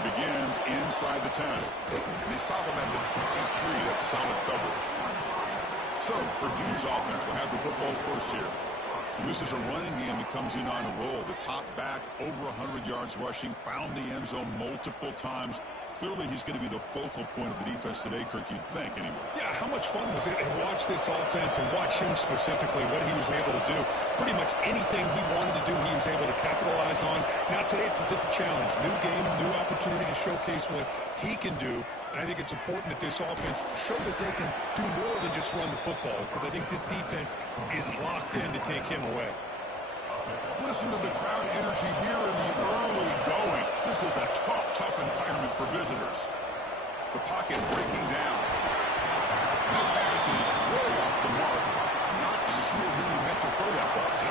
and begins inside the 10. They stop him at the 23. That's solid coverage. So Purdue's offense will have the football first here. This is a running game that comes in on a roll. The top back, over 100 yards rushing, found the end zone multiple times. Clearly, he's going to be the focal point of the defense today, Kirk, you'd think, anyway. Yeah, how much fun was it to watch this offense and watch him specifically, what he was able to do. Pretty much anything he wanted to do, he was able to capitalize on. Now, today, it's a different challenge. New game, new opportunity to showcase what he can do. And I think it's important that this offense show that they can do more than just run the football, because I think this defense is locked in to take him away. Listen to the crowd energy here in the early going. This is a tough environment for visitors. The pocket breaking down. That pass is way off the mark. Not sure who he meant to throw that ball to.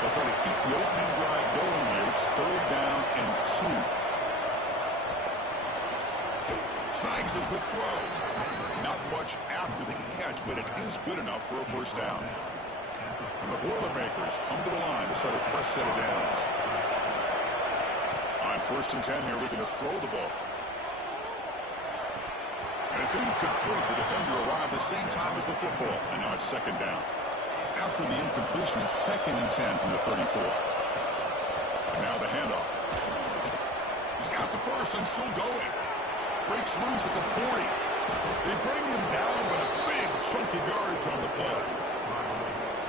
They'll try to keep the opening drive going here. It's 3rd down and 2. Snags the quick throw. Not much after the catch, but it is good enough for a first down. And the Boilermakers come to the line to set a fresh set of downs. On 1st and 10 here, looking to throw the ball. And it's incomplete. The defender arrived at the same time as the football. And now it's 2nd down. After the incompletion, it's 2nd and 10 from the 34. And now the handoff. He's got the first and still going. Breaks loose at the 40. They bring him down, but a big chunk of yardage on the play.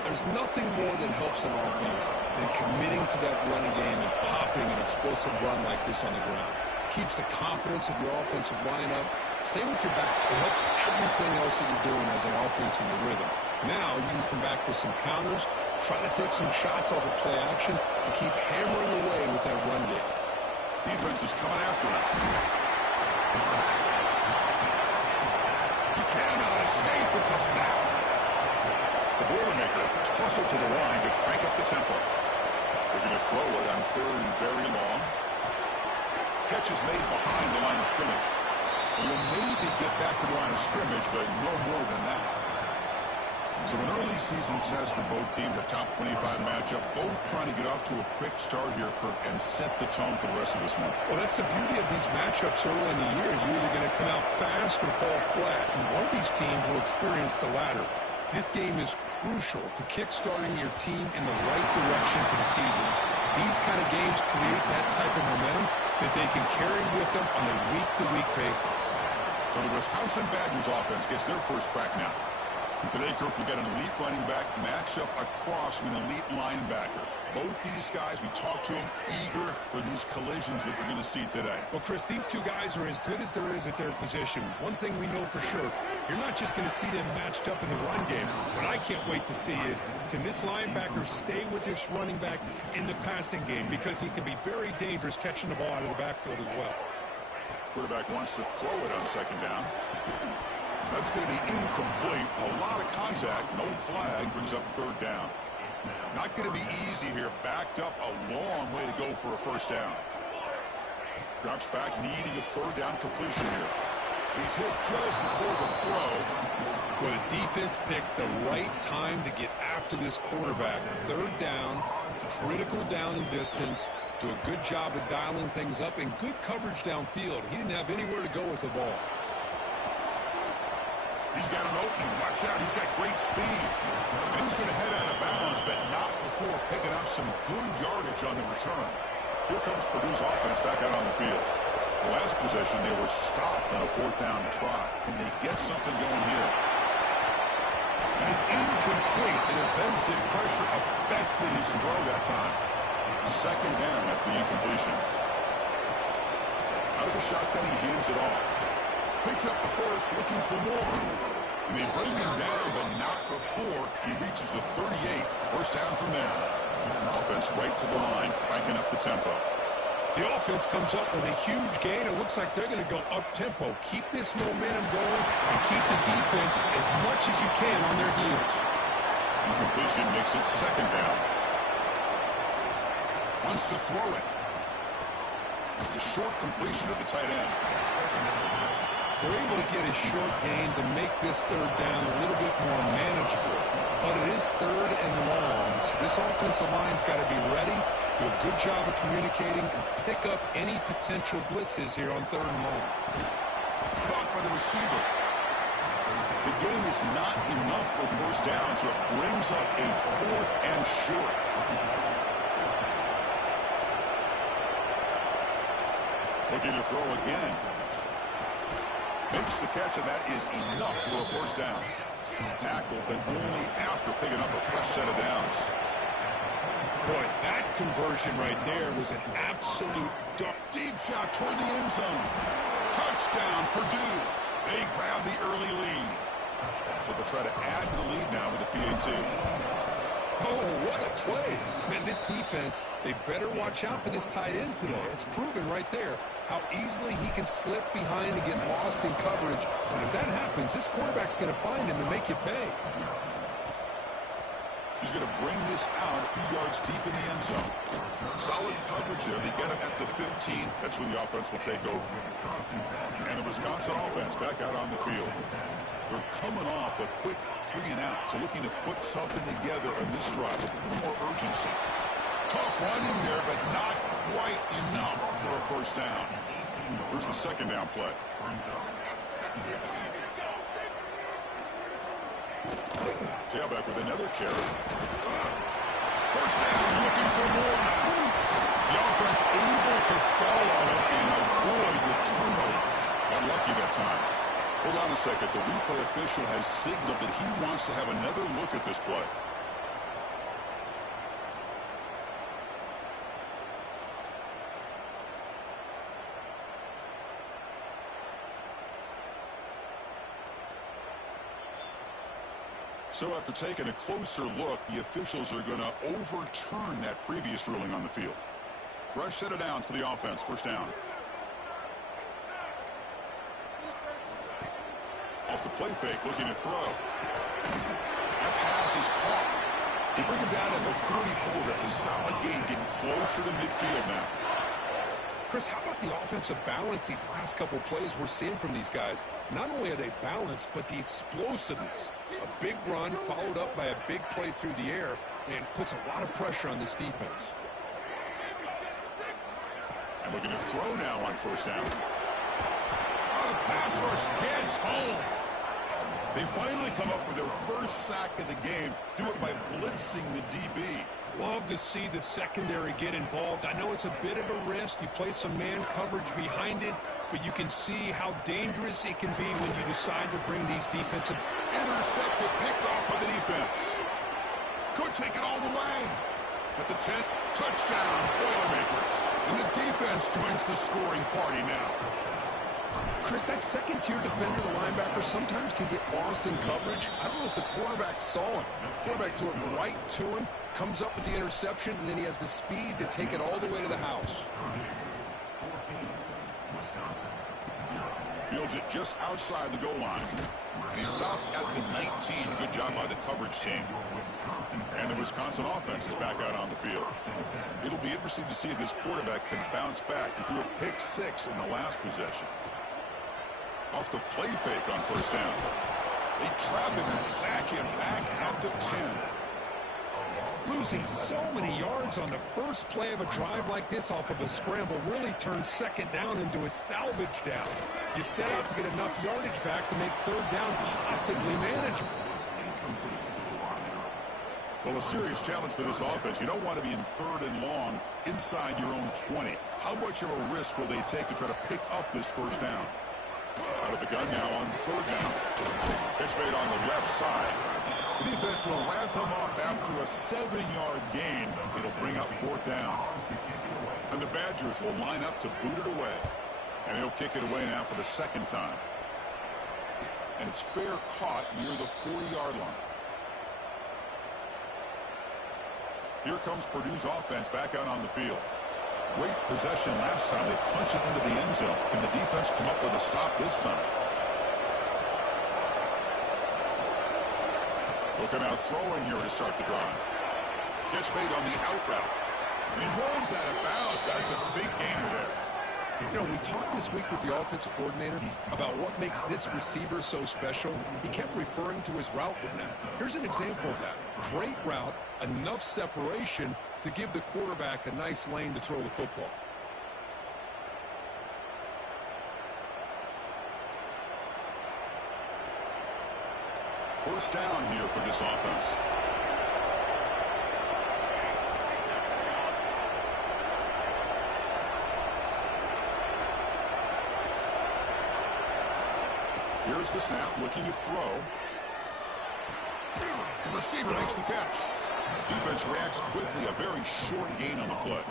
There's nothing more that helps an offense than committing to that running game and popping an explosive run like this on the ground. Keeps the confidence of your offensive line up. Same with your back. It helps everything else that you're doing as an offense in the rhythm. Now you can come back with some counters, try to take some shots off of play action, and keep hammering away with that run game. Defense is coming after him. He cannot escape. It's a sack. The Boilermakers tussle to the line to crank up the tempo. They're going to throw it on 3rd and very long. Catch is made behind the line of scrimmage. And you'll maybe get back to the line of scrimmage, but no more than that. So an early season test for both teams, a top 25 matchup. Both trying to get off to a quick start here, Kirk, and set the tone for the rest of this one. Well, that's the beauty of these matchups early in the year. You're either going to come out fast or fall flat. And one of these teams will experience the latter. This game is crucial to kickstarting your team in the right direction for the season. These kind of games create that type of momentum that they can carry with them on a week-to-week basis. So the Wisconsin Badgers offense gets their first crack now. And today, Kirk, we got an elite running back matchup across from an elite linebacker. Both these guys, we talked to them, eager for these collisions that we're going to see today. Well, Chris, these two guys are as good as there is at their position. One thing we know for sure, you're not just going to see them matched up in the run game. What I can't wait to see is, can this linebacker stay with this running back in the passing game? Because he can be very dangerous catching the ball out of the backfield as well. Quarterback wants to throw it on 2nd down. That's going to be incomplete. A lot of contact. No flag. Brings up 3rd down. Not going to be easy here. Backed up a long way to go for a first down. Drops back, needing a 3rd down completion here. He's hit just before the throw. Well, the defense picks the right time to get after this quarterback. 3rd down, critical down and distance. Do a good job of dialing things up and good coverage downfield. He didn't have anywhere to go with the ball. He's got an opening. Watch out. He's got great speed. And he's going to head out of bounds, but not before picking up some good yardage on the return. Here comes Purdue's offense back out on the field. The last possession, they were stopped on a 4th down try. Can they get something going here? And it's incomplete. The defensive pressure affected his throw that time. 2nd down after the incompletion. Out of the shotgun, he hands it off. Picks up the first, looking for more. And they bring him down, but not before he reaches the 38. First down from there. Offense right to the line, cranking up the tempo. The offense comes up with a huge gain. It looks like they're going to go up-tempo. Keep this momentum going and keep the defense as much as you can on their heels. Incompletion makes it 2nd down. Wants to throw it. The short completion of the tight end. They're able to get a short gain to make this 3rd down a little bit more manageable. But it is 3rd and long, so this offensive line's got to be ready Do a good job of communicating and pick up any potential blitzes here on 3rd and long. Caught by the receiver. The gain is not enough for 1st down, so it brings up a 4th and short. Looking to throw again. Makes the catch, and that is enough for a 1st down. Tackle, but only after picking up a fresh set of downs. Boy, that conversion right there was an absolute Deep shot toward the end zone. Touchdown, Purdue. They grab the early lead. But they'll try to add to the lead now with the PAT. Oh, what a play. Man, this defense, they better watch out for this tight end today. It's proven right there how easily he can slip behind and get lost in coverage. And if that happens, this quarterback's going to find him and make you pay. He's going to bring this out a few yards deep in the end zone. Solid coverage there. They get him at the 15. That's where the offense will take over. And the Wisconsin offense back out on the field. They're coming off a quick 3 and out, so looking to put something together on this drive with more urgency. Tough running there, but not quite enough for a 1st down. Here's the 2nd down play. Tailback with another carry. 1st down, looking for more. The offense able to fall on it and avoid the turnover. Unlucky that time. Hold on a second. The replay official has signaled that he wants to have another look at this play. So after taking a closer look, the officials are going to overturn that previous ruling on the field. Fresh set of downs for the offense. 1st down. Off the play fake, looking to throw. That pass is caught. They bring him down at the 44. That's a solid gain, getting closer to midfield now. Chris, how about the offensive balance these last couple plays we're seeing from these guys? Not only are they balanced, but the explosiveness. A big run followed up by a big play through the air and puts a lot of pressure on this defense. And looking to throw now on 1st down. Oh, the pass rush gets home. They finally come up with their 1st sack of the game. Do it by blitzing the DB. Love to see the secondary get involved. I know it's a bit of a risk. You play some man coverage behind it, but you can see how dangerous it can be when you decide to bring these defensive... Intercepted, picked off by the defense. Could take it all the way. At the 10, touchdown, Boilermakers. And the defense joins the scoring party now. Chris, that 2nd-tier defender, the linebacker, sometimes can get lost in coverage. I don't know if the quarterback saw him. Quarterback threw it right to him, comes up with the interception, and then he has the speed to take it all the way to the house. Fields it just outside the goal line. And he stopped at the 19. Good job by the coverage team. And the Wisconsin offense is back out on the field. It'll be interesting to see if this quarterback can bounce back. He threw a pick 6 in the last possession. Off the play fake on 1st down. They trap him and sack him back at the 10. Losing so many yards on the first play of a drive like this off of a scramble really turns 2nd down into a salvage down. You set out to get enough yardage back to make 3rd down possibly manageable. Well, a serious challenge for this offense. You don't want to be in 3rd and long inside your own 20. How much of a risk will they take to try to pick up this 1st down? Out of the gun now on 3rd down. Pitch made on the left side. The defense will wrap them up after a 7-yard gain. It'll bring up 4th down. And the Badgers will line up to boot it away. And he'll kick it away now for the 2nd time. And it's fair caught near the 40-yard line. Here comes Purdue's offense back out on the field. Great possession last time. They punch it into the end zone. Can the defense come up with a stop this time? Look at now throwing here to start the drive. Catch made on the out route. And he rolls out of bounds. That's a big gainer there. You know, we talked this week with the offensive coordinator about what makes this receiver so special. He kept referring to his route running. Here's an example of that. Great route, enough separation to give the quarterback a nice lane to throw the football. First down here for this offense. Here's the snap, looking to throw. The receiver makes the catch. Defense reacts quickly, a very short gain on the play.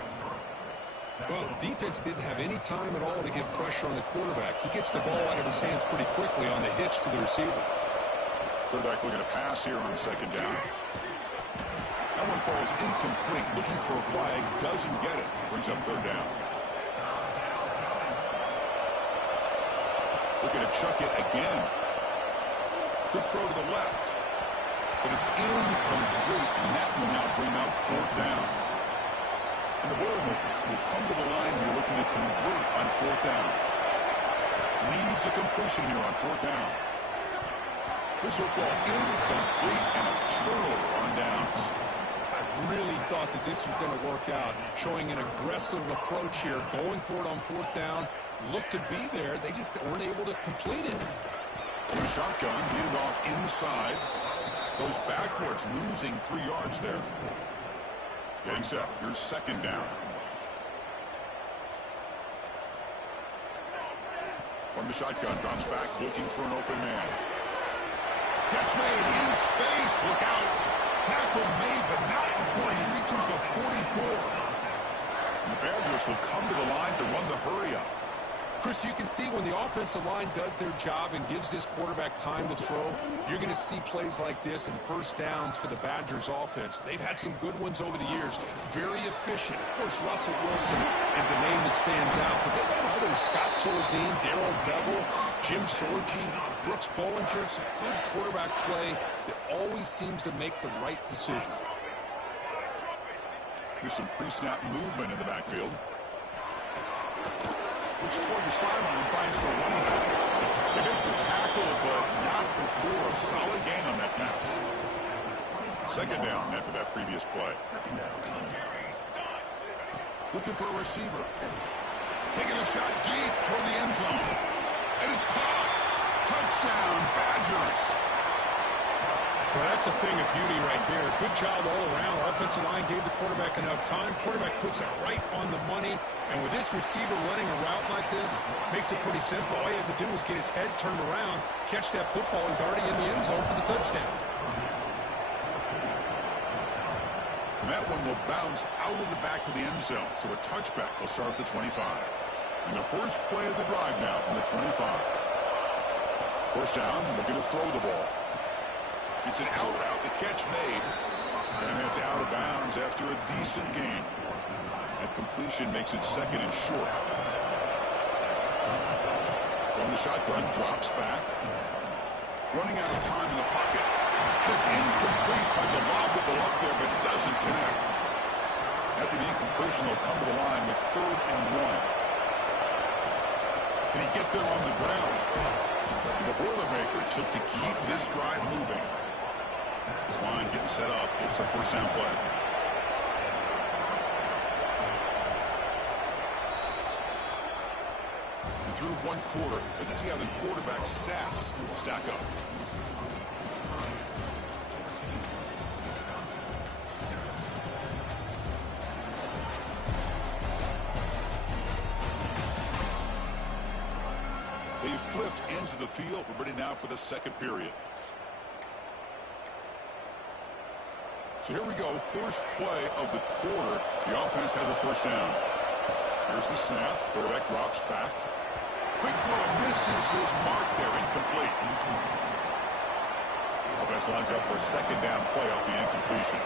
Well, the defense didn't have any time at all to get pressure on the quarterback. He gets the ball out of his hands pretty quickly on the hitch to the receiver. Quarterback looking to pass here on second down. That one falls incomplete. Looking for a flag, doesn't get it. Brings up third down. Looking to chuck it again. Good throw to the left. But it's incomplete, and that will now bring up fourth down. And the Boilermakers will come to the line here looking to convert on fourth down. Needs a completion here on fourth down. This football incomplete and a turnover on downs. I really thought that this was going to work out, showing an aggressive approach here, going for it on fourth down. Looked to be there. They just weren't able to complete it. The shotgun, handed off inside. Goes backwards, losing 3 yards there. Getting set. Here's second down. From the shotgun, drops back, looking for an open man. Catch made in space. Look out. Tackle made, but not before he reaches the 44. And the Badgers will come to the line to run the hurry up. Chris, you can see when the offensive line does their job and gives this quarterback time to throw, you're going to see plays like this and first downs for the Badgers offense. They've had some good ones over the years. Very efficient. Of course, Russell Wilson is the name that stands out, but they've had others. Scott Torzine, Darrell Bevel, Jim Sorgi, Brooks Bollinger. Some good quarterback play that always seems to make the right decision. There's some pre-snap movement in the backfield. Looks toward the sideline, finds the running back. They make the tackle, but not before a solid gain on that pass. Second down after that previous play. Looking for a receiver. Taking a shot deep toward the end zone. And it's caught. Touchdown, Badgers. Well, that's a thing of beauty right there. Good job all around. Offensive line gave the quarterback enough time. Quarterback puts it right on the money. And with this receiver running a route like this, makes it pretty simple. All you have to do is get his head turned around, catch that football. He's already in the end zone for the touchdown. And that one will bounce out of the back of the end zone. So a touchback will start at the 25. And the first play of the drive now from the 25. First down, looking to throw the ball. It's an out route, the catch made. And it's out of bounds after a decent gain. And completion makes it second and short. From the shotgun, drops back. Running out of time in the pocket. It's incomplete. Tried to lob the ball up there, but doesn't connect. After the incompletion, they'll come to the line with 3rd and 1. Can he get there on the ground? The Boilermakers look to keep this drive moving. This line getting set up. It's a first down play. And through 1 quarter, let's see how the quarterback stats stack up. They flipped into the field. We're ready now for the second period. So here we go, first play of the quarter. The offense has a first down. Here's the snap. Quarterback drops back. Quick throw, misses his mark there, incomplete. Offense lines up for a second down play off the incompletion.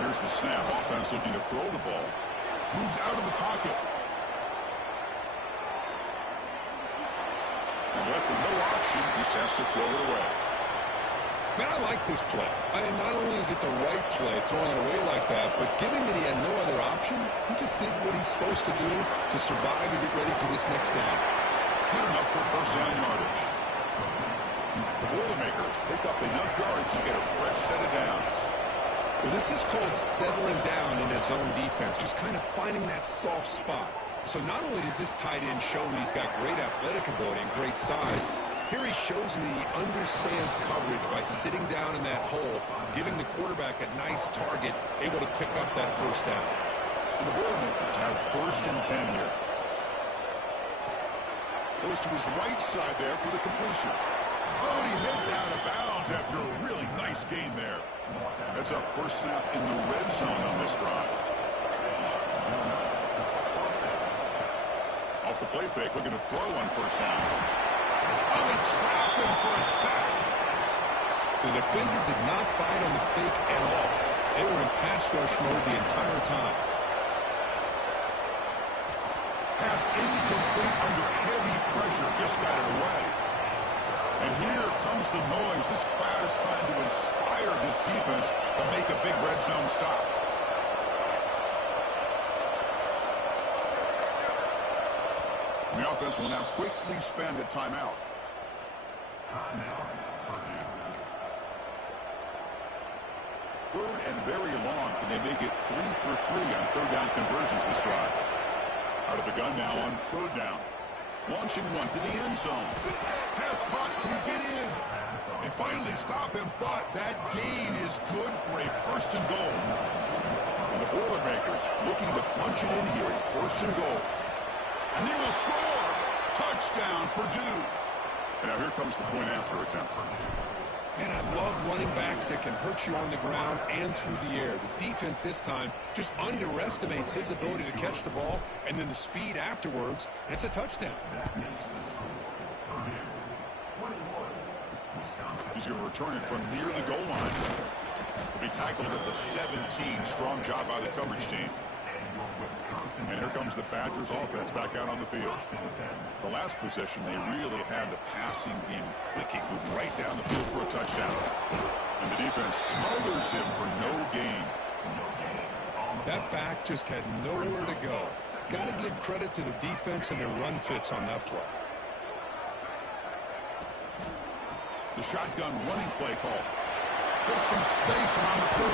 Here's the snap. Offense looking to throw the ball. Moves out of the pocket. And left with no option, he has to throw it away. Man, I like this play. Not only is it the right play, throwing it away like that, but given that he had no other option, he just did what he's supposed to do to survive and get ready for this next down. Good enough for first down yardage. The Boilermakers pick up enough yards to get a fresh set of downs. Well, this is called settling down in his own defense, just kind of finding that soft spot. So not only does this tight end show he's got great athletic ability and great size, here he shows that he understands coverage by sitting down in that hole, giving the quarterback a nice target, able to pick up that first down. And the Boilermakers have 1st and 10 here. Goes to his right side there for the completion. Oh, he heads out of bounds after a really nice gain there. That's a first snap in the red zone on this drive. Off the play fake, looking to throw on first down. Oh, they trap him for a sack. The defender did not bite on the fake at all. They were in pass rush mode the entire time. Pass incomplete under heavy pressure, just got it away. And here comes the noise. This crowd is trying to inspire this defense to make a big red zone stop. The offense will now quickly spend a timeout. Third and very long. Can they make it 3 for 3 on third down conversions this drive? Out of the gun now on third down. Launching one to the end zone. Pass caught. Can he get in? They finally stop him, but that gain is good for a 1st and goal. And the Boilermakers looking to punch it in here. It's 1st and goal. And he will score. Touchdown, Purdue. And now here comes the point after attempt. And I love running backs that can hurt you on the ground and through the air. The defense this time just underestimates his ability to catch the ball, and then the speed afterwards, and it's a touchdown. He's going to return it from near the goal line. He'll be tackled at the 17. Strong job by the coverage team. And here comes the Badgers offense back out on the field. The last possession, they really had the passing game clicking, moving right down the field for a touchdown. And the defense smothers him for no gain. That back just had nowhere to go. Got to give credit to the defense and their run fits on that play. The shotgun running play call. There's some space around the 30.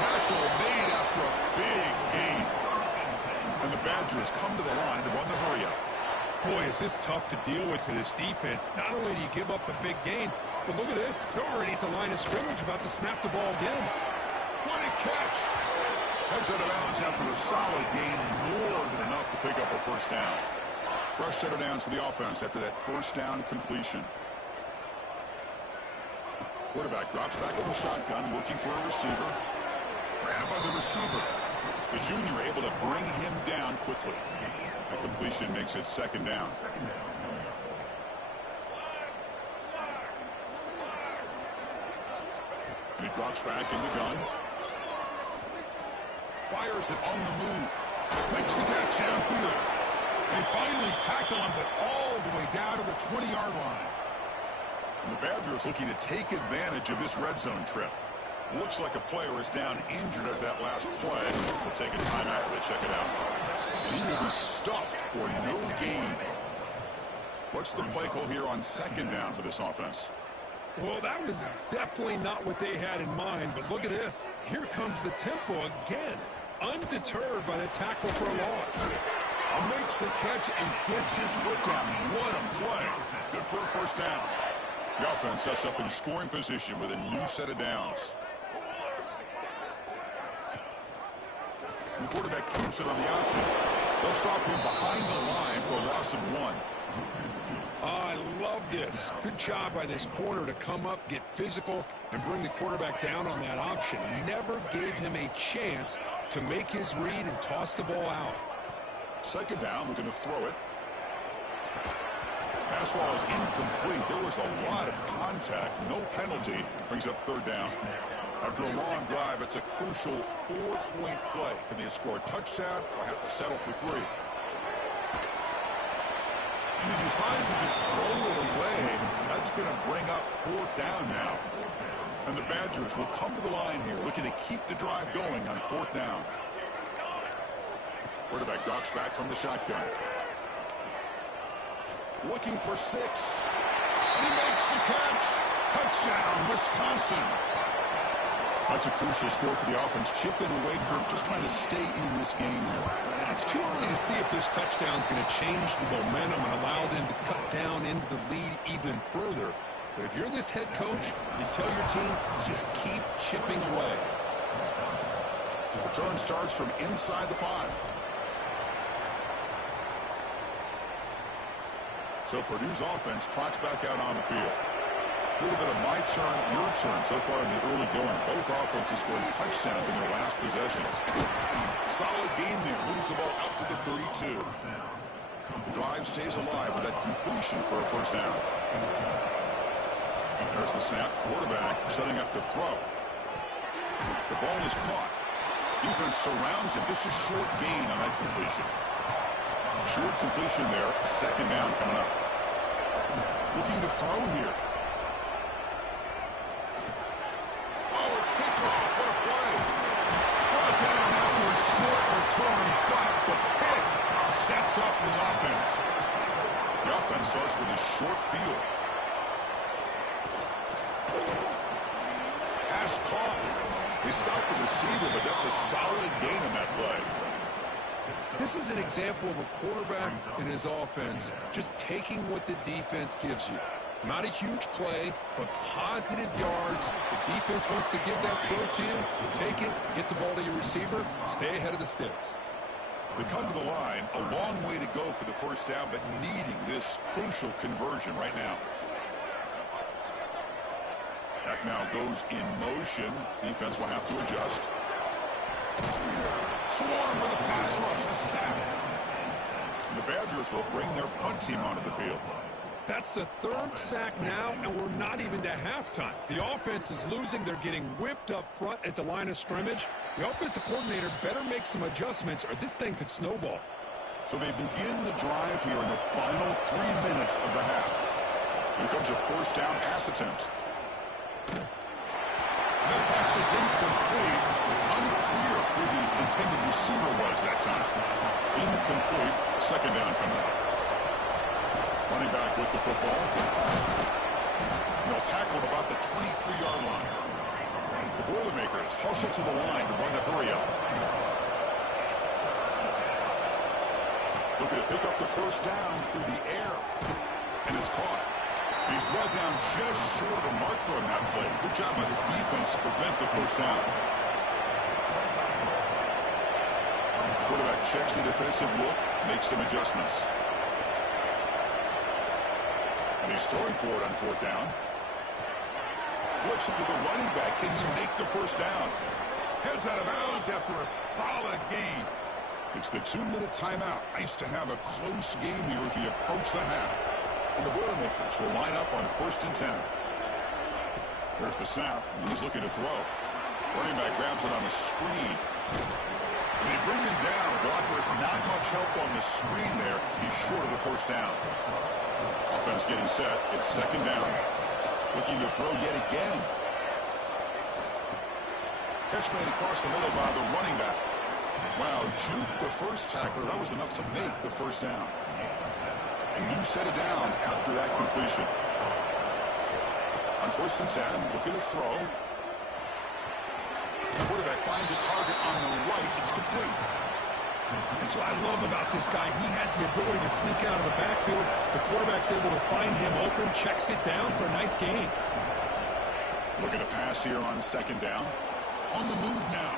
Tackle made after a big gain. And the Badgers come to the line to run the hurry-up. Boy, is this tough to deal with for this defense. Not only do you give up the big gain, but look at this. They're already at the line of scrimmage, about to snap the ball again. What a catch! Heads out of bounds after a solid gain, more than enough to pick up a first down. Fresh set of downs for the offense after that first down completion. Quarterback drops back in the shotgun, looking for a receiver. Grabbed by the receiver. The junior able to bring him down quickly. The completion makes it 2nd down. And he drops back in the gun. Fires it on the move. Makes the catch downfield. They finally tackle him, but all the way down to the 20-yard line. And the Badgers looking to take advantage of this red zone trip. Looks like a player is down injured at that last play. We'll take a timeout while they check it out. And he will be stuffed for no gain. What's the play call here on 2nd down for this offense? Well, that was definitely not what they had in mind, but look at this. Here comes the tempo again. Undeterred by the tackle for a loss. Makes the catch and gets his foot down. What a play. Good for a first down. The offense sets up in scoring position with a new set of downs. The quarterback keeps it on the option. They'll stop him behind the line for a loss of 1. I love this. Good job by this corner to come up, get physical, and bring the quarterback down on that option. Never gave him a chance to make his read and toss the ball out. 2nd down, we're going to throw it. Pass ball is incomplete. There was a lot of contact. No penalty. Brings up 3rd down. After a long drive, it's a crucial 4-point play. Can they score a touchdown or have to settle for 3? And he decides to just throw it away. That's going to bring up 4th down now. And the Badgers will come to the line here, looking to keep the drive going on 4th down. Quarterback drops back from the shotgun. Looking for 6. And he makes the catch. Touchdown, Wisconsin. That's a crucial score for the offense. Chipping away, Kirk, just trying to stay in this game here. It's too early to see if this touchdown is going to change the momentum and allow them to cut down into the lead even further. But if you're this head coach, you tell your team, just keep chipping away. Return starts from inside the 5. So Purdue's offense trots back out on the field. A little bit of my turn, your turn so far in the early going. Both offenses scoring touchdowns in their last possessions. Solid gain there. Moves the ball out to the 32. The drive stays alive with that completion for a 1st down. There's the snap. Quarterback setting up to throw. The ball is caught. Defense surrounds him. Just a short gain on that completion. Short completion there. 2nd down coming up. Looking to throw here. Oh, it's picked off. What a play. Brought down after a short return, but the pick sets up his offense. The offense starts with a short field. Pass caught. They stop the receiver, but that's a solid gain in that play. This is an example of a quarterback and his offense just taking what the defense gives you. Not a huge play, but positive yards. The defense wants to give that throw to you. You take it, get the ball to your receiver, stay ahead of the sticks. They come to the line, a long way to go for the 1st down, but needing this crucial conversion right now. That now goes in motion. Defense will have to adjust. Swarm with a pass rush, a sack. And the Badgers will bring their punt team onto the field. That's the 3rd sack now, and we're not even to halftime. The offense is losing. They're getting whipped up front at the line of scrimmage. The offensive coordinator better make some adjustments, or this thing could snowball. So they begin the drive here in the final 3 minutes of the half. Here comes a 1st down pass attempt. That pass is incomplete. Unclear who the intended receiver was that time. Incomplete. 2nd down coming up. Running back with the football. They'll tackle at about the 23-yard line. The Boilermakers hustle to the line to run the hurry up. Looking to pick up the 1st down through the air. And it's caught. He's brought down just short of a marker on that play. Good job by the defense to prevent the 1st down. Quarterback checks the defensive look, makes some adjustments. And he's throwing for it on 4th down. Flips it to the running back. Can he make the 1st down? Heads out of bounds after a solid gain. It's the 2-minute timeout. Nice to have a close game here as we approach the half. And the Boilermakers will line up on 1st and 10. There's the snap. He's looking to throw. Running back grabs it on a screen. And they bring him down. Blockers not much help on the screen there. He's short of the 1st down. Offense getting set. It's 2nd down. Looking to throw yet again. Catch made across the middle by the running back. Wow, juke the 1st tackler. That was enough to make the 1st down. A new set of downs after that completion. On 1st and 10, looking to throw. The quarterback finds a target on the right. It's complete. That's what I love about this guy. He has the ability to sneak out of the backfield. The quarterback's able to find him open, checks it down for a nice gain. Looking to pass here on 2nd down. On the move now.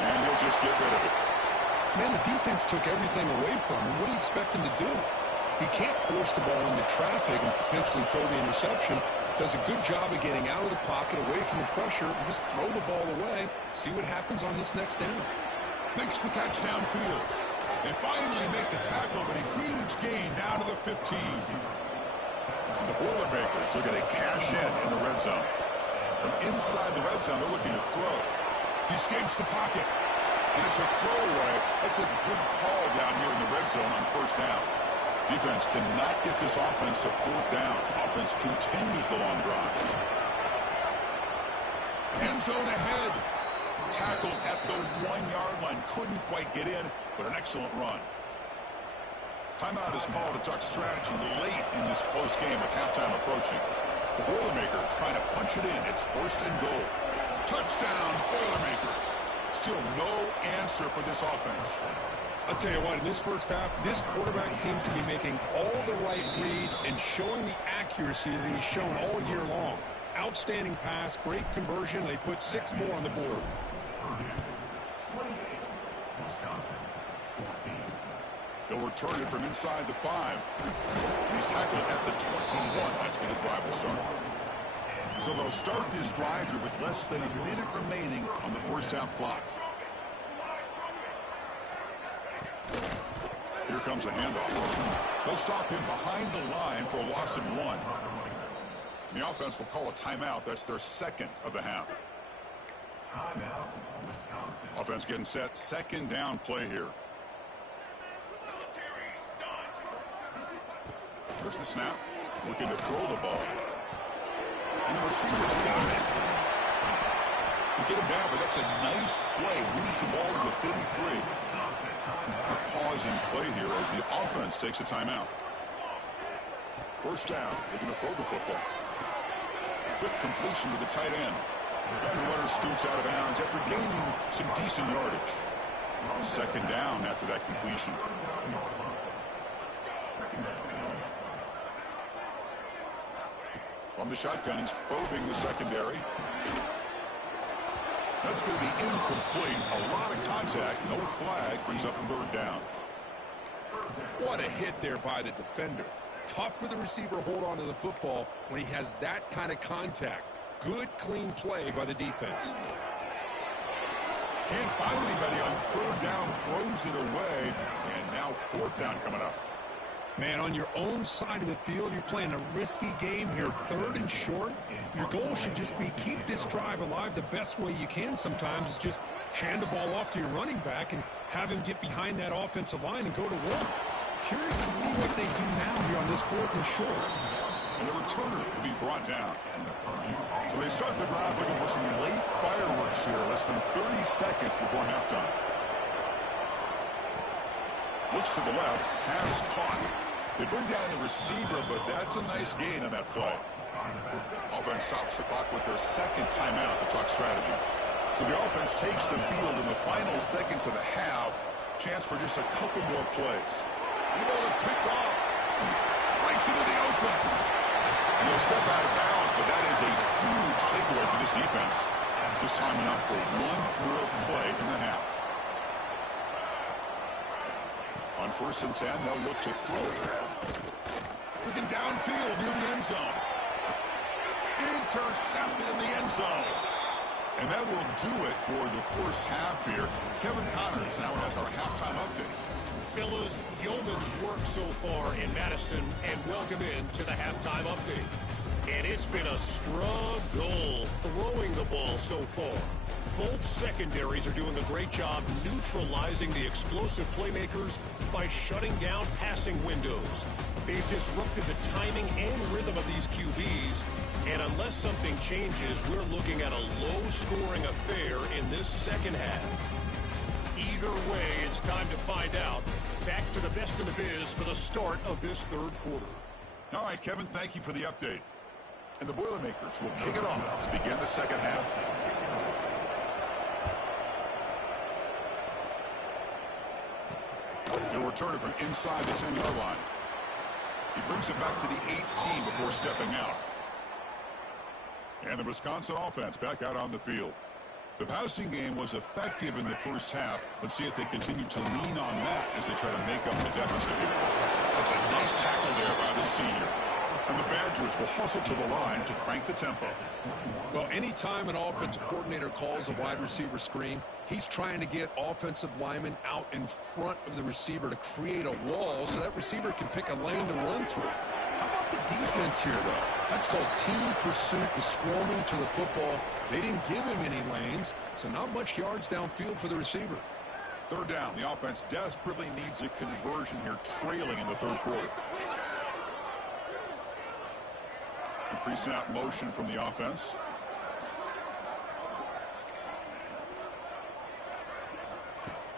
And he'll just get rid of it. Man, the defense took everything away from him. What do you expect him to do? He can't force the ball into traffic and potentially throw the interception. Does a good job of getting out of the pocket, away from the pressure, and just throw the ball away. See what happens on this next down. Makes the catch downfield. They finally make the tackle, but a huge gain down to the 15. The Boilermakers looking to cash in the red zone. From inside the red zone, they're looking to throw. He escapes the pocket. And it's a throwaway. That's a good call down here in the red zone on 1st down. Defense cannot get this offense to fourth down. Offense continues the long drive. End zone ahead. Tackled at the 1-yard line. Couldn't quite get in, but an excellent run. Timeout is called to talk strategy late in this close game with halftime approaching. The Boilermakers trying to punch it in. It's first and goal. Touchdown, Boilermakers. Still no answer for this offense. I'll tell you what, in this first half, this quarterback seemed to be making all the right reads and showing the accuracy that he's shown all year long. Outstanding pass, great conversion. They put 6 more on the board. They'll return it from inside the 5. He's tackled at the 21. That's where the drive will start. So they'll start this drive here with less than a minute remaining on the first half clock. Here comes a handoff. They'll stop him behind the line for a loss of 1. The offense will call a timeout. That's their second of the half. Offense getting set. Second down play here. There's the snap. Looking to throw the ball. And the receiver's got it. You get him down, but that's a nice play. Moves the ball to the 33. A pause in play here as the offense takes a timeout. First down. Looking to throw the football. Quick completion to the tight end. And the runner scoots out of bounds after gaining some decent yardage. Second down after that completion. From the shotgun, he's probing the secondary. That's going to be incomplete. A lot of contact. No flag. Brings up third down. What a hit there by the defender. Tough for the receiver to hold on to the football when he has that kind of contact. Good, clean play by the defense. Can't find anybody on third down. Throws it away. And now fourth down coming up. Man, on your own side of the field, you're playing a risky game here, third and short. Your goal should just be keep this drive alive the best way you can sometimes is just hand the ball off to your running back and have him get behind that offensive line and go to work. Curious to see what they do now here on this fourth and short. And the returner will be brought down. So they start the drive looking for some late fireworks here, less than 30 seconds before halftime. Looks to the left, pass caught. They bring down the receiver, but that's a nice gain on that play. Offense stops the clock with their second timeout to talk strategy. So the offense takes the field in the final seconds of the half. Chance for just a couple more plays. The ball is picked off. Breaks into the open. And he'll step out of bounds, but that is a huge takeaway for this defense. This time enough for one more play in the half. On 1st and 10, they'll look to throw. Looking downfield near the end zone. Intercepted in the end zone. And that will do it for the first half here. Kevin Connors now has our halftime update. Fellas, yeoman's work so far in Madison, and welcome in to the halftime update. And it's been a struggle throwing the ball so far. Both secondaries are doing a great job neutralizing the explosive playmakers by shutting down passing windows. They've disrupted the timing and rhythm of these QBs, and unless something changes, we're looking at a low-scoring affair in this second half. Either way, it's time to find out. Back to the best in the biz for the start of this third quarter. All right, Kevin, thank you for the update. And the Boilermakers will kick it off to begin the second half. He'll return it from inside the 10-yard line. He brings it back to the 18 before stepping out. And the Wisconsin offense back out on the field. The passing game was effective in the first half. Let's see if they continue to lean on that as they try to make up the deficit here. That's a nice tackle there by the senior. And the Badgers will hustle to the line to crank the tempo. Well, anytime an offensive coordinator calls a wide receiver screen, he's trying to get offensive linemen out in front of the receiver to create a wall so that receiver can pick a lane to run through. How about the defense here, though? That's called team pursuit, the swarming to the football. They didn't give him any lanes, so not much yards downfield for the receiver. Third down. The offense desperately needs a conversion here, trailing in the third quarter. Pre-snap motion from the offense.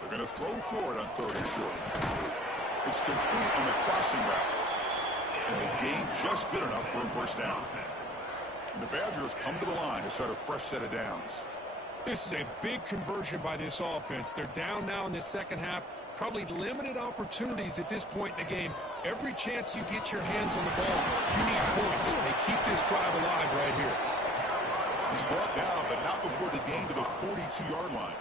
They're going to throw for it on third and short. It's complete on the crossing route. And the gain just good enough for a first down. And the Badgers come to the line to start a fresh set of downs. This is a big conversion by this offense. They're down now in the second half. Probably limited opportunities at this point in the game. Every chance you get your hands on the ball, you need points. They keep this drive alive right here. He's brought down, but not before the gain to the 42-yard line.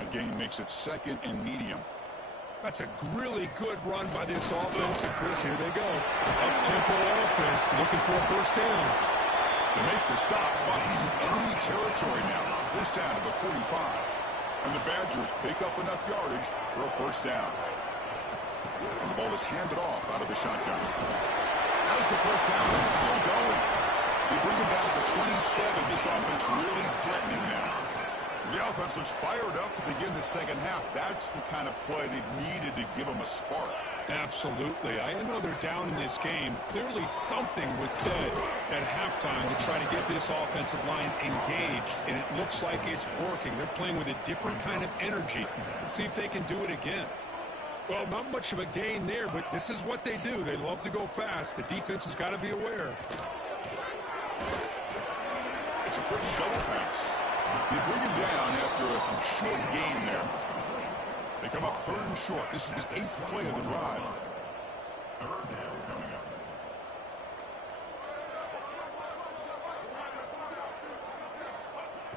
The gain makes it second and medium. That's a really good run by this offense. And Chris, here they go. Up-tempo offense looking for a first down. They make the stop, but he's in enemy territory now. First down at the 45. And the Badgers pick up enough yardage for a first down. And the ball is handed off out of the shotgun. As the first down is still going. They bring him down to the 27. This offense really threatening now. The offense looks fired up to begin the second half. That's the kind of play they needed to give them a spark. Absolutely. I know they're down in this game. Clearly something was said at halftime to try to get this offensive line engaged, and it looks like it's working. They're playing with a different kind of energy. Let's see if they can do it again. Well, not much of a gain there, but this is what they do. They love to go fast. The defense has got to be aware. It's a quick shovel pass. They bring him down after a short gain there. They come up third and short. This is the 8th play of the drive. Third down coming up.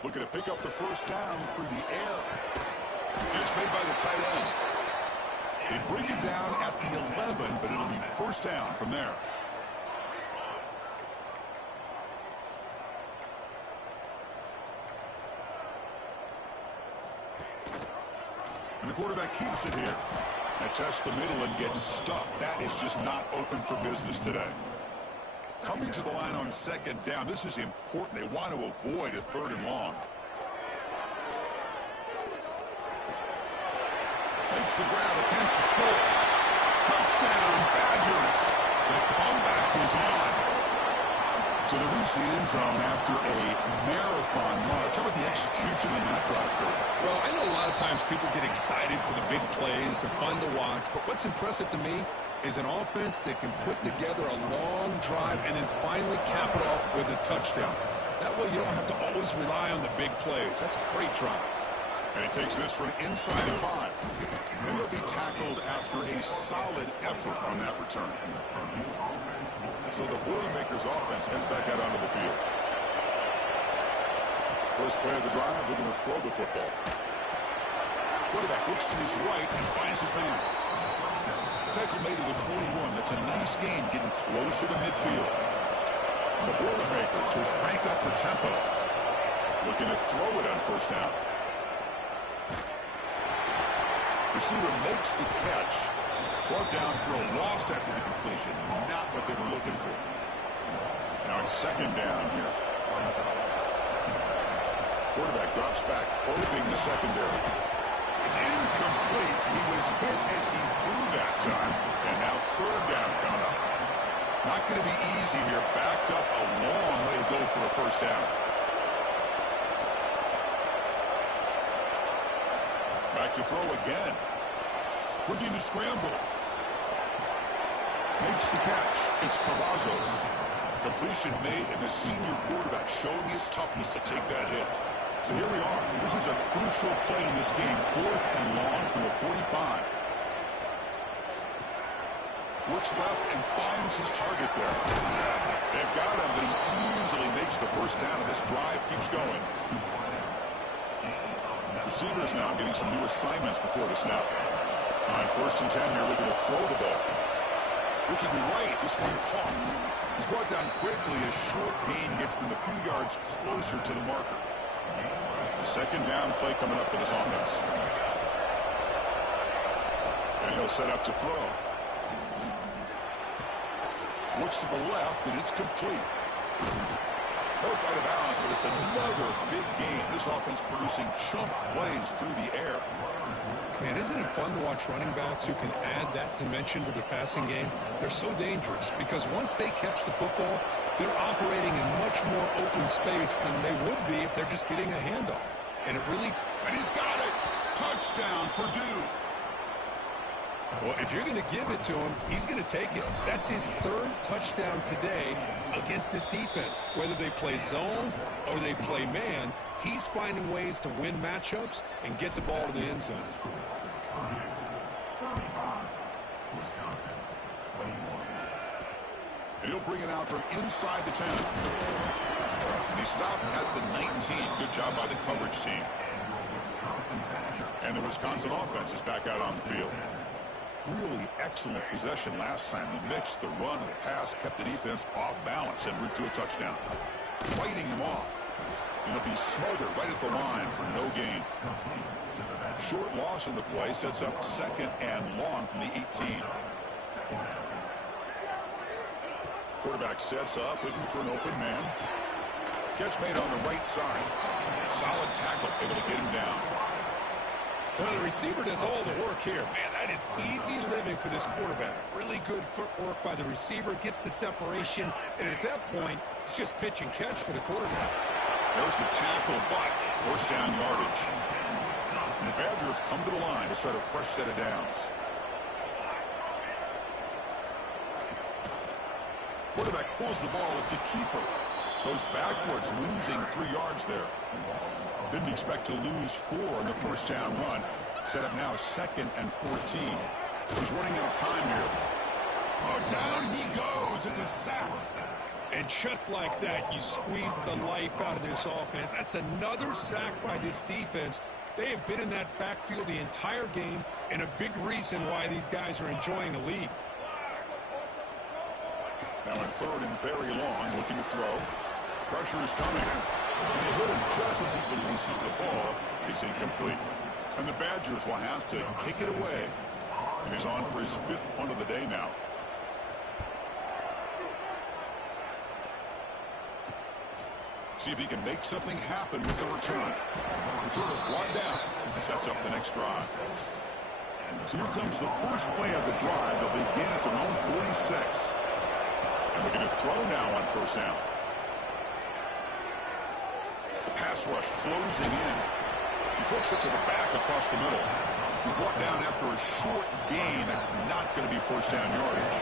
Looking to pick up the first down through the air. Catch made by the tight end. They bring him down at the 11, but it'll be first down from there. And the quarterback keeps it here. And tests the middle and gets stuffed. That is just not open for business today. Coming to the line on second down. This is important. They want to avoid a third and long. Makes the grab. Attempts to score. Touchdown, Badgers. The comeback is on. So they reach the end zone after a marathon march. How about the execution in that drive, Kurt? Well, I know a lot of times people get excited for the big plays. They're fun to watch. But what's impressive to me is an offense that can put together a long drive and then finally cap it off with a touchdown. That way you don't have to always rely on the big plays. That's a great drive. And he takes this from inside the 5. And he'll be tackled after a solid effort on that return. So the Boilermakers offense heads back out onto the field. First play of the drive, they're going to throw the football. Quarterback looks to his right and finds his man. Tackle made to the 41. That's a nice gain, getting closer to midfield. And the Boilermakers will crank up the tempo. Looking to throw it on first down. Receiver makes the catch. Brought down for a loss after the completion. Not what they were looking for. Now it's second down here. Quarterback drops back, probing the secondary. It's incomplete. He was hit as he threw that time. And now third down coming up. Not going to be easy here. Backed up a long way to go for a first down. Back to throw again. Looking to scramble. Makes the catch. It's Cavazos. Completion made, and the senior quarterback showing his toughness to take that hit. So here we are. This is a crucial play in this game. 4th and long from the 45. Looks left and finds his target there. They've got him, but he easily makes the first down, and this drive keeps going. Receivers now getting some new assignments before the snap. On 1st and 10 here, looking to throw the ball. Looking right, this one caught. He's brought down quickly. A short gain gets them a few yards closer to the marker. Second down play coming up for this offense. And he'll set up to throw. Looks to the left, and it's complete. Poked out of bounds, but it's another big game. This offense producing chunk plays through the air. Man, isn't it fun to watch running backs who can add that dimension to the passing game? They're so dangerous because once they catch the football, they're operating in much more open space than they would be if they're just getting a handoff. And it really... And he's got it! Touchdown, Purdue! Well, if you're going to give it to him, he's going to take it. That's his third touchdown today against this defense. Whether they play zone or they play man, he's finding ways to win matchups and get the ball to the end zone. And he'll bring it out from inside the 10. And he stopped at the 19. Good job by the coverage team. And the Wisconsin offense is back out on the field. Really excellent possession last time. The mix, the run, the pass kept the defense off balance and route to a touchdown. Fighting him off. And he'll be smothered right at the line for no gain. Short loss in the play sets up 2nd and long from the 18. Quarterback sets up, looking for an open man. Catch made on the right side. Solid tackle, able to get him down. Well, the receiver does all the work here. Man, that is easy living for this quarterback. Really good footwork by the receiver, gets the separation, and at that point, it's just pitch and catch for the quarterback. There's the tackle, but first down yardage. And the Badgers come to the line to start a fresh set of downs. Quarterback pulls the ball. It's a keeper. Goes backwards, losing 3 yards there. Didn't expect to lose 4 in the first down run. Set up now 2nd and 14. He's running out of time here. Oh, down he goes. It's a sack. And just like that, you squeeze the life out of this offense. That's another sack by this defense. They have been in that backfield the entire game, and a big reason why these guys are enjoying the lead. Now in 3rd and very long, looking to throw. Pressure is coming. And they hit him just as he releases the ball. It's incomplete. And the Badgers will have to kick it away. And he's on for his 5th punt of the day now. See if he can make something happen with the return. Return it brought down. Sets up the next drive. So here comes the first play of the drive. They'll begin at their own 46. And looking to throw now on first down. Pass rush closing in. He flips it to the back across the middle. He's brought down after a short gain. That's not going to be first down yardage.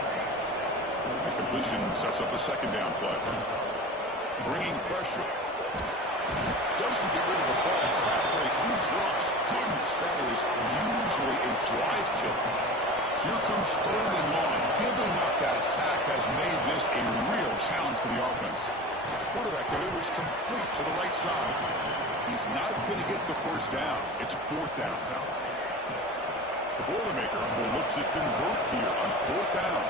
The completion sets up a 2nd down play. Bringing pressure. Doesn't get rid of the ball. Trapped for a huge loss. Goodness, that is usually a drive kill. So here comes 3rd and long. Giving up that sack has made this a real challenge for the offense. Quarterback delivers complete to the right side. He's not going to get the first down. It's 4th down now. The Boilermakers will look to convert here on 4th down.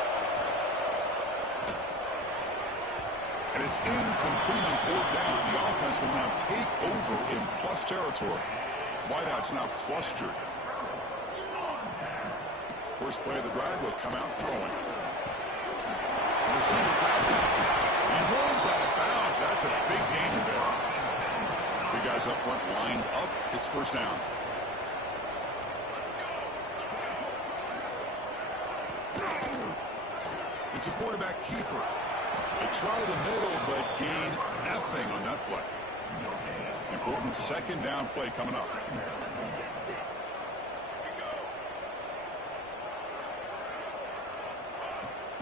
And it's incomplete on 4th down. The offense will now take over in plus territory. Wideouts now clustered. First play of the drive, they'll come out throwing. The receiver grabs it. He rolls out of bounds. That's a big gain in there. Big guys up front lined up. It's first down. It's a quarterback keeper. They try the middle, but gain nothing on that play. Important 2nd down play coming up.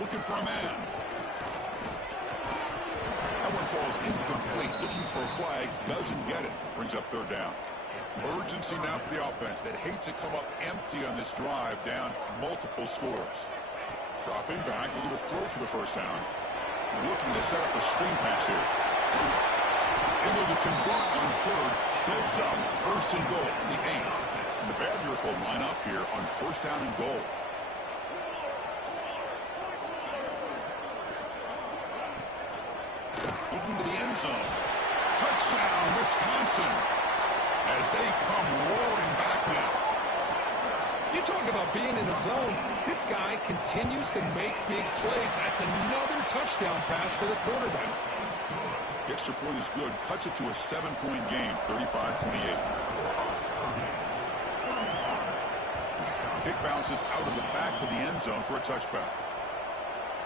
Looking for a man. That one falls incomplete. Looking for a flag. Doesn't get it. Brings up 3rd down. Urgency now for the offense that hates to come up empty on this drive, down multiple scores. Dropping back, looking to throw for the first down. Looking to set up a screen pass here. Able to convert on 3rd. Sets up 1st and goal, the 8. And the Badgers will line up here on 1st down and goal. Looking to the end zone. Touchdown, Wisconsin. As they come roaring back now. You talk about being in the zone. This guy continues to make big plays. That's another touchdown pass for the quarterback. The extra point is good. Cuts it to a 7-point game, 35-28. Kick bounces out of the back of the end zone for a touchback.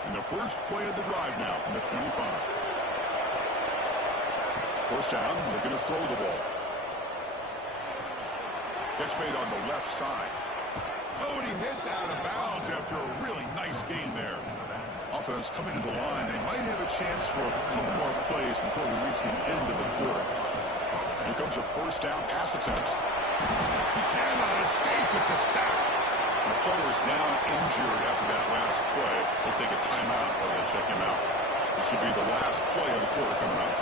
And the first play of the drive now from the 25. First down, they're going to throw the ball. Catch made on the left side. Oh, and he hits out of bounds after a really nice gain there. Offense coming to the line. They might have a chance for a couple more plays before we reach the end of the quarter. Here comes a first down pass attempt. He cannot escape. It's a sack. The player is down injured after that last play. They'll take a timeout or they'll check him out. This should be the last play of the quarter coming up.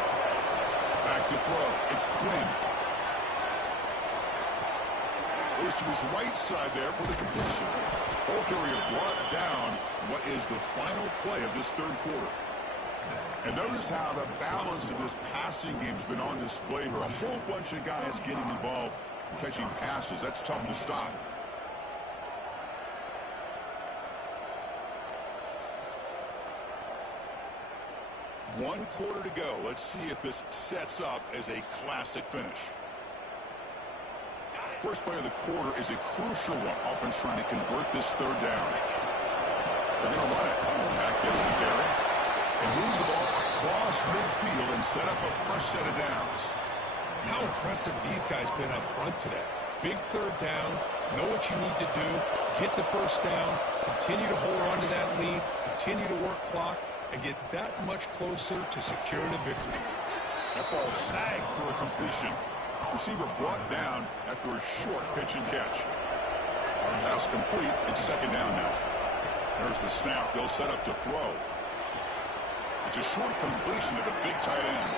Back to throw. It's Quinn. Goes to his right side there for the completion. Ball carrier brought down. What is the final play of this third quarter? And notice how the balance of this passing game has been on display here. A whole bunch of guys getting involved catching passes. That's tough to stop. One quarter to go. Let's see if this sets up as a classic finish. First play of the quarter is a crucial one. Offense trying to convert this third down. They're going to run it. Back gets the carry. And move the ball across midfield and set up a fresh set of downs. How impressive these guys been up front today. Big third down. Know what you need to do. Get the first down. Continue to hold on to that lead. Continue to work clock. And get that much closer to securing a victory. That ball snagged for a completion. Receiver brought down after a short pitch and catch. Pass complete. It's second down now. There's the snap. They'll set up to throw. It's a short completion of a big tight end.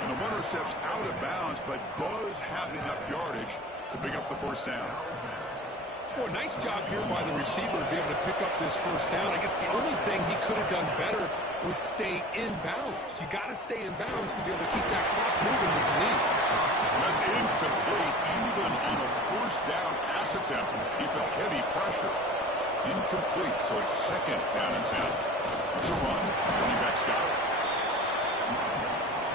And the runner steps out of bounds, but does have enough yardage to pick up the first down. Boy, nice job here by the receiver to be able to pick up this first down. I guess the only thing he could have done better was stay in bounds. You got to stay in bounds to be able to keep that clock moving with the lead. That's incomplete, even on a first down pass attempt. He felt heavy pressure. Incomplete, so it's second down and 10. There's a run. Running back's got it.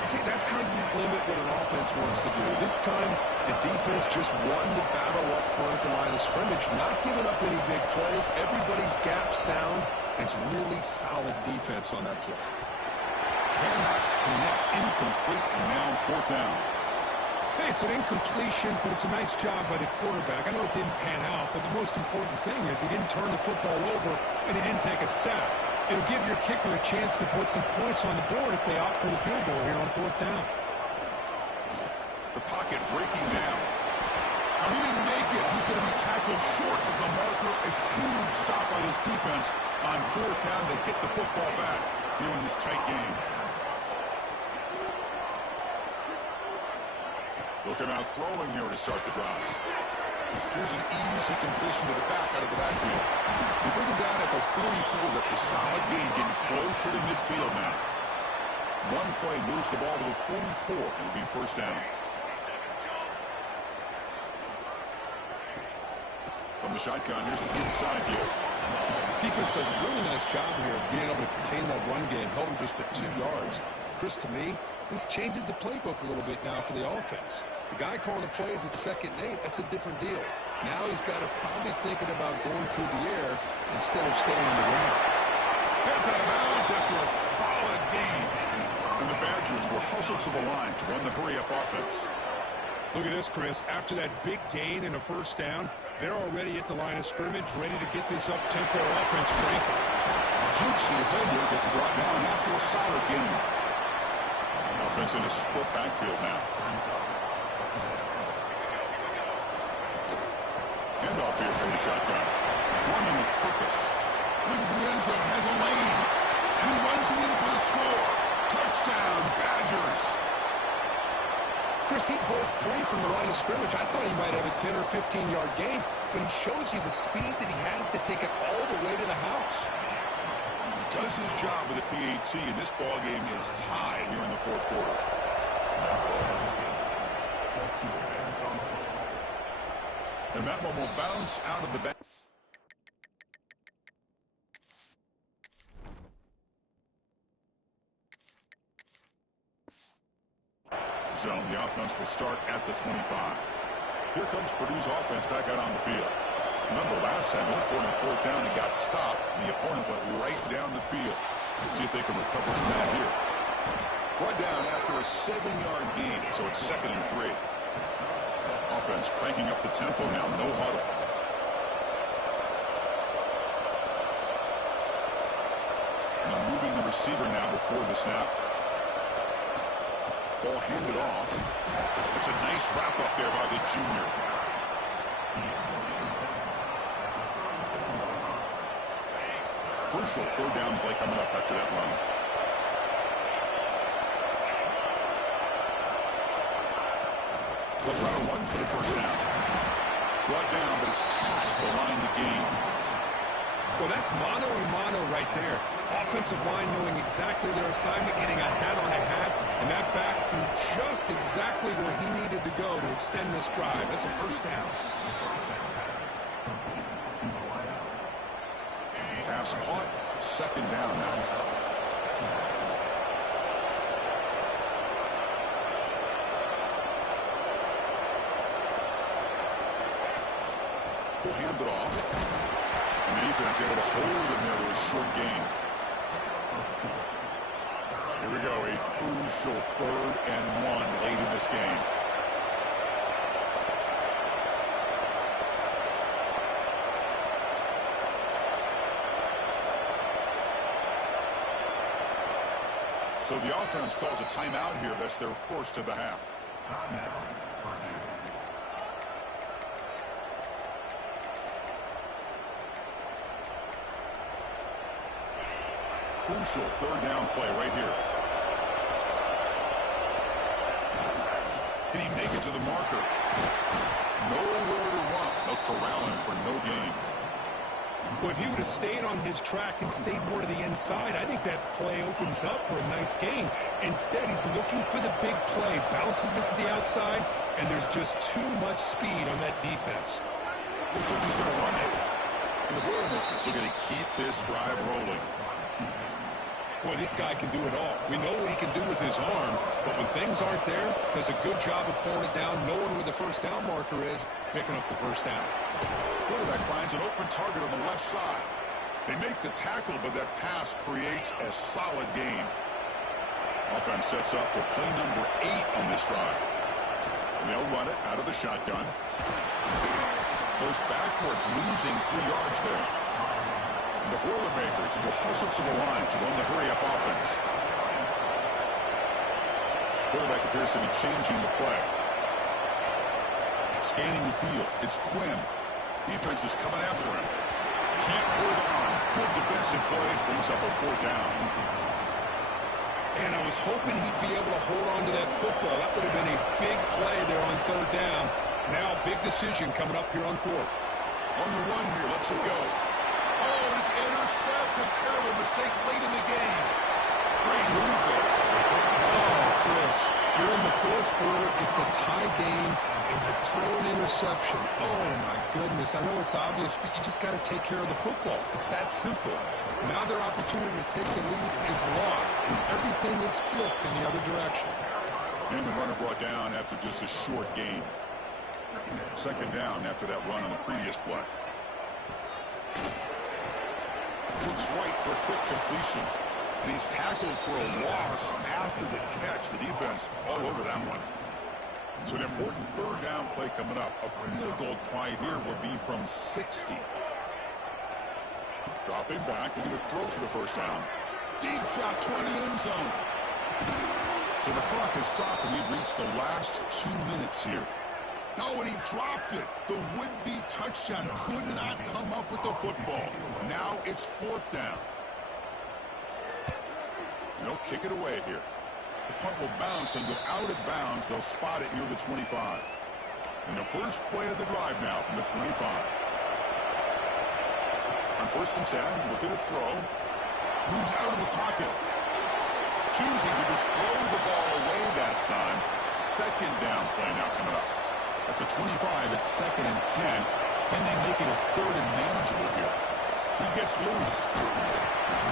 See, that's how you limit what an offense wants to do. This time, the defense just won the battle up front at the line of scrimmage, not giving up any big plays. Everybody's gap sound. It's really solid defense on that play. Cannot connect. Incomplete, and now fourth down. Hey, it's an incompletion, but it's a nice job by the quarterback. I know it didn't pan out, but the most important thing is he didn't turn the football over and he didn't take a sack. It'll give your kicker a chance to put some points on the board if they opt for the field goal here on fourth down. The pocket breaking down. Now, he didn't make it. He's going to be tackled short of the marker. A huge stop by this defense on fourth down. They get the football back here in this tight game. Looking out throwing here to start the drive. Here's an easy completion to the back out of the backfield. They bring him down at the 44. That's a solid gain, getting closer to midfield now. One play moves the ball to the 44. It'll be first down. From the shotgun, here's the inside give. Defense does a really nice job here of being able to contain that run game, held him just at 2 yards. Chris, to me, this changes the playbook a little bit now for the offense. The guy calling the plays at 2nd and 8, that's a different deal. Now he's got to probably thinking about going through the air instead of staying on the ground. Gets out of bounds after a solid gain. And the Badgers will hustle to the line to run the hurry-up offense. Look at this, Chris. After that big gain and a first down, they're already at the line of scrimmage, ready to get this up-tempo offense cranking. Jukes, the defender, gets brought down after a solid gain. Offense in a split backfield now. Handoff here from the shotgun. Running with purpose. Looking for the end zone, has a lane. And he runs it in for the score. Touchdown, Badgers. Chris, he broke free from the line of scrimmage. I thought he might have a 10 or 15-yard gain, but he shows you the speed that he has to take it all the way to the house. He does his job with a PAT, and this ball game is tied here in the fourth quarter. And that one will bounce out of the back. zone, the offense will start at the 25. Here comes Purdue's offense back out on the field. Remember last time, went for it on fourth down and got stopped, and the opponent went right down the field. Let's see if they can recover from that here. Brought down after a 7-yard gain, so it's 2nd and 3. Offense cranking up the tempo now, no huddle. Now moving the receiver now before the snap. Ball handed off. It's a nice wrap up there by the junior. Crucial 3rd down play coming up after that run. They'll try to run for the 1st down. Brought down, but it's past the line to gain. Well, that's mano-a-mano right there. Offensive line knowing exactly their assignment, getting a hat on a hat, and that back threw just exactly where he needed to go to extend this drive. That's a 1st down. Pass caught, 2nd down now. He'll hand it off. And the defense able to hold him there to a short gain. Here we go, a crucial 3rd and 1 late in this game. So the offense calls a timeout here. That's their 1st of the half. Crucial 3rd down play right here. Can he make it to the marker? Nowhere to run. They'll corral him for no gain. Well, if he would have stayed on his track and stayed more to the inside, I think that play opens up for a nice gain. Instead, he's looking for the big play, bounces it to the outside, and there's just too much speed on that defense. Looks like he's going to run it. And the Boilermakers are going to keep this drive rolling. Boy, this guy can do it all. We know what he can do with his arm, but when things aren't there, does a good job of pulling it down, knowing where the 1st down marker is, picking up the 1st down. Quarterback finds an open target on the left side. They make the tackle, but that pass creates a solid gain. Offense sets up for play number 8 on this drive. They'll run it out of the shotgun. Goes backwards, losing 3 yards there. The Boilermakers will hustle to the line to run the hurry-up offense. Quarterback appears to be changing the play. Scanning the field. It's Quinn. Defense is coming after him. Can't hold on. Good defensive play. Brings up a 4th down. And I was hoping he'd be able to hold on to that football. That would have been a big play there on 3rd down. Now a big decision coming up here on 4th. On the run here. Let's it go. Oh, it's intercepted. Terrible mistake late in the game. Great move there. Oh, Chris, you're in the 4th quarter. It's a tie game, and you throw an interception. Oh, my goodness. I know it's obvious, but you just got to take care of the football. It's that simple. Now their opportunity to take the lead is lost, and everything is flipped in the other direction. And the runner brought down after just a short gain. 2nd down after that run on the previous play. Looks right for a quick completion. And he's tackled for a loss after the catch. The defense all over that one. So an important 3rd down play coming up. A field goal try here would be from 60. Dropping back. They're going to throw for the 1st down. Deep shot toward the end zone. So the clock has stopped, and we've reached the last 2 minutes here. No, and he dropped it. The would-be touchdown could not come up with the football. Now it's 4th down. They'll kick it away here. The punt will bounce and go out of bounds. They'll spot it near the 25. And the first play of the drive now from the 25. On 1st and 10, looking to throw. Moves out of the pocket. Choosing to just throw the ball away that time. 2nd down play now coming up. At the 25, it's 2nd and 10. Can they make it a 3rd and manageable here? He gets loose.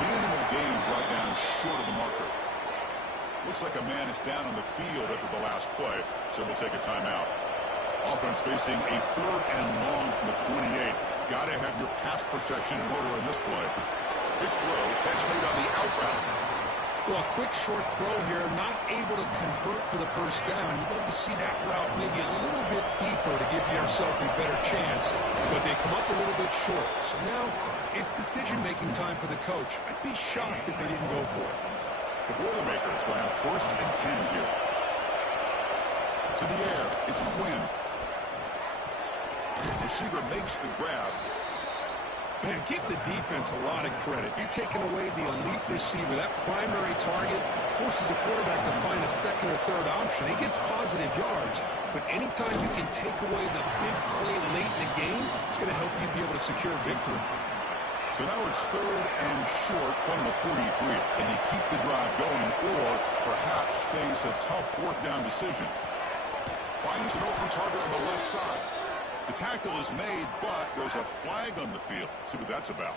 Minimal gain brought down short of the marker. Looks like a man is down on the field after the last play, so we'll take a timeout. Offense facing a 3rd and long from the 28. Got to have your pass protection in order in this play. Big throw, catch made on the outbound. Well, a quick short throw here, not able to convert for the first down. You'd love to see that route maybe a little bit deeper to give yourself a better chance, but they come up a little bit short. So now it's decision-making time for the coach. I'd be shocked if they didn't go for it. The Boilermakers will have 1st and 10 here. To the air, it's Quinn. Receiver makes the grab. Man, give the defense a lot of credit. You're taking away the elite receiver. That primary target forces the quarterback to find a 2nd or 3rd option. He gets positive yards, but anytime you can take away the big play late in the game, it's going to help you be able to secure victory. So now it's 3rd and short from the 43. Can you keep the drive going or perhaps face a tough 4th down decision? Finds an open target on the left side. The tackle is made, but there's a flag on the field. Let's see what that's about.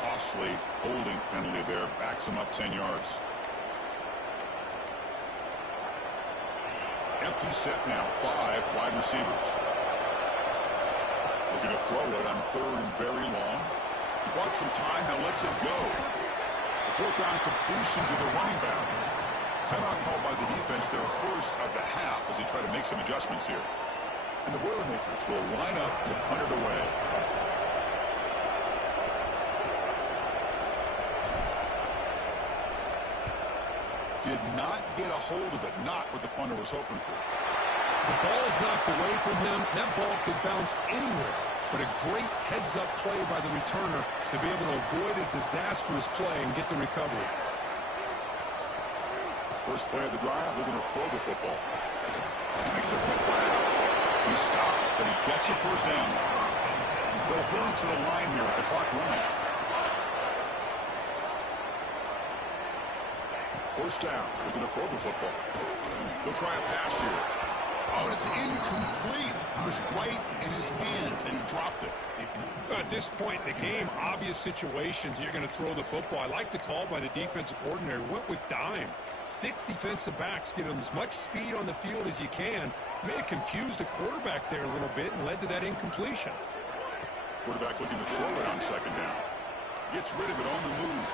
Costly holding penalty there. Backs him up 10 yards. Empty set now. 5 wide receivers. Looking to throw it on 3rd and very long. He bought some time. Now lets it go. The 4th down completion to the running back. Timeout called by the defense, their 1st of the half as they try to make some adjustments here. And the Boilermakers will line up to punt it away. Did not get a hold of it, not what the punter was hoping for. The ball is knocked away from him. That ball could bounce anywhere, but a great heads-up play by the returner to be able to avoid a disastrous play and get the recovery. First play of the drive, they're going to throw the football. He makes a quick run out. He stopped, but he gets a 1st down. They'll hurry to the line here with the clock running. 1st down, they're going to throw the football. They'll try a pass here. Oh, it's incomplete. It was right in his hands, and he dropped it. At this point in the game, obvious situations, you're going to throw the football. I like the call by the defensive coordinator. Went with dime. 6 defensive backs, get them as much speed on the field as you can. May have confused the quarterback there a little bit and led to that incompletion. Quarterback looking to throw it on 2nd down. Gets rid of it on the move.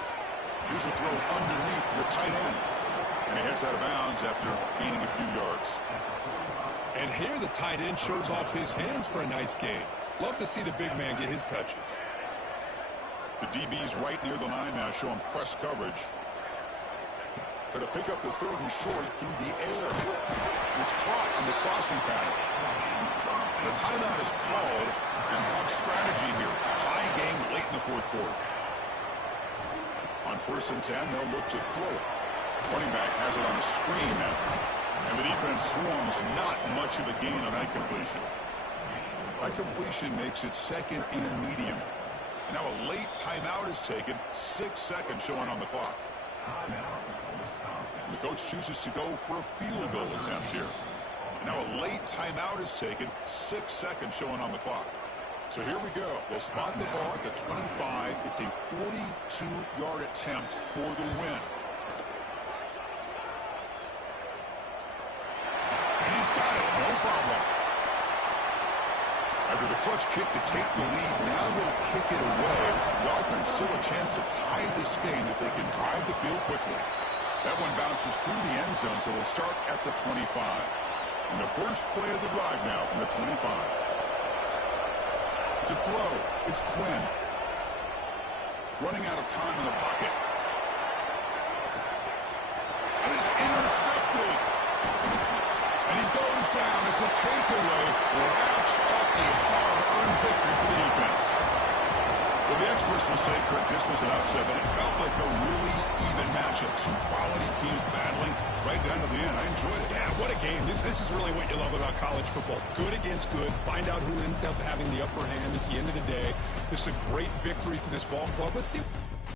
Here's a throw underneath the tight end. And he heads out of bounds after gaining a few yards. And here the tight end shows off his hands for a nice gain. Love to see the big man get his touches. The DB's right near the line now, showing press coverage. Going to pick up the 3rd and short through the air. It's caught on the crossing pattern. The timeout is called, and Buck's strategy here. Tie game late in the 4th quarter. On 1st and 10, they'll look to throw it. Running back has it on the screen now. And the defense swarms, not much of a gain on that completion. That completion makes it 2nd and medium. And now a late timeout is taken. 6 seconds showing on the clock. And the coach chooses to go for a field goal attempt here. And now a late timeout is taken. 6 seconds showing on the clock. So here we go. They'll spot the ball at the 25. It's a 42-yard attempt for the win. He's got it, no problem. After the clutch kick to take the lead, now they'll kick it away. The offense still a chance to tie this game if they can drive the field quickly. That one bounces through the end zone, so they'll start at the 25. And the first play of the drive now from the 25. To throw, it's Quinn. Running out of time in the pocket. And it's intercepted. And he goes down as a takeaway, wraps up a hard-earned victory for the defense. Well, the experts will say, Kurt, this was an upset, but it felt like a really even matchup. 2 quality teams battling right down to the end. I enjoyed it. Yeah, what a game. This is really what you love about college football. Good against good. Find out who ends up having the upper hand at the end of the day. This is a great victory for this ball club. Let's see.